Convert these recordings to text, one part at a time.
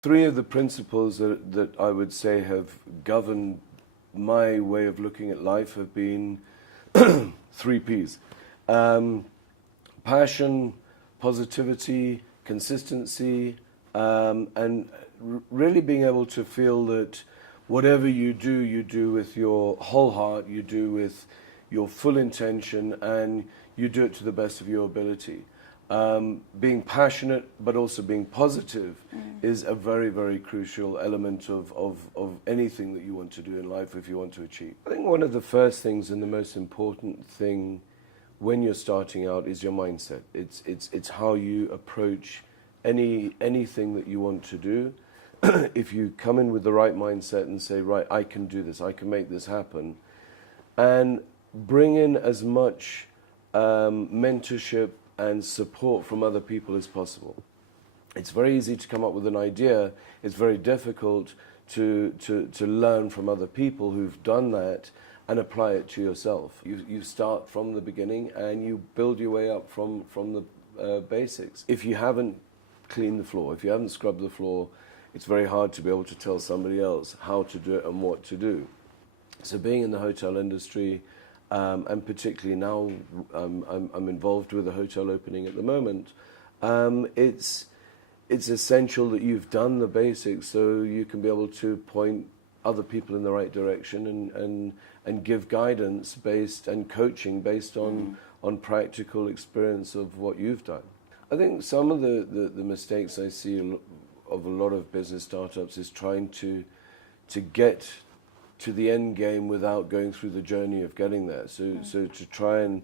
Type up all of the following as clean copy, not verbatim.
Three of the principles that I would say have governed my way of looking at life have been three P's. Passion, positivity, consistency, and really being able to feel that whatever you do with your whole heart, you do with your full intention, and you do it to the best of your ability. Being passionate but also being positive is a very, very crucial element of anything that you want to do in life if you want to achieve. I think one of the first things and the most important thing when you're starting out is your mindset. It's how you approach anything that you want to do. If you come in with the right mindset and say, right, I can do this, I can make this happen, and bring in as much mentorship and support from other people as possible. It's very easy to come up with an idea. It's very difficult to learn from other people who've done that and apply it to yourself. You start from the beginning and you build your way up from the basics. If you haven't cleaned the floor, if you haven't scrubbed the floor, it's very hard to be able to tell somebody else how to do it and what to do. So being in the hotel industry, and particularly now I'm involved with a hotel opening at the moment, it's essential that you've done the basics so you can be able to point other people in the right direction and give guidance based and coaching based on practical experience of what you've done. I think some of the mistakes I see of a lot of business startups is trying to get to the end game without going through the journey of getting there. So to try and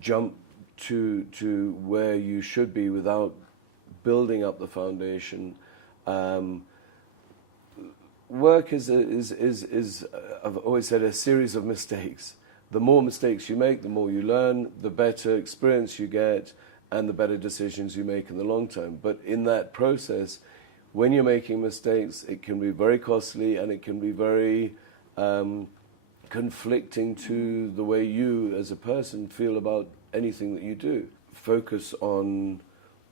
jump to where you should be without building up the foundation. Work is I've always said, a series of mistakes. The more mistakes you make, the more you learn, the better experience you get, and the better decisions you make in the long term. But in that process, when you're making mistakes, it can be very costly and it can be very conflicting to the way you as a person feel about anything that you do. Focus on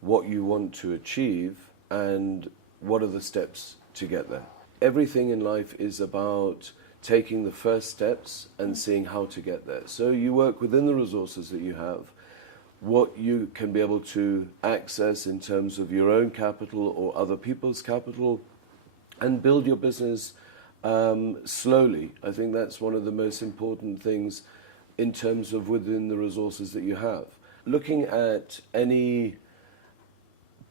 what you want to achieve and what are the steps to get there. Everything in life is about taking the first steps and seeing how to get there. So you work within the resources that you have, what you can be able to access in terms of your own capital or other people's capital, and build your business slowly. I think that's one of the most important things in terms of within the resources that you have. Looking at any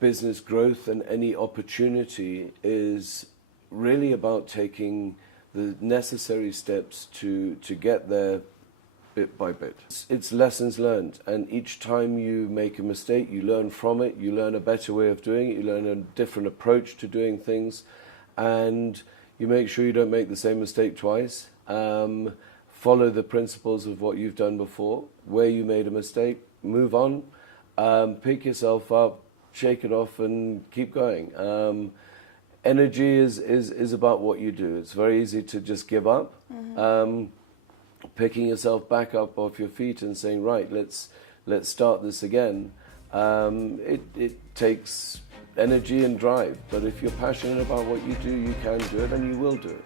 business growth and any opportunity is really about taking the necessary steps to get there bit by bit. It's lessons learned, and each time you make a mistake, you learn from it, you learn a better way of doing it, you learn a different approach to doing things, and you make sure you don't make the same mistake twice. Follow the principles of what you've done before. Where you made a mistake, move on, pick yourself up, shake it off, and keep going. Energy is about what you do. It's very easy to just give up. Picking yourself back up off your feet and saying, right, let's start this again. It takes energy and drive, but if you're passionate about what you do, you can do it and you will do it.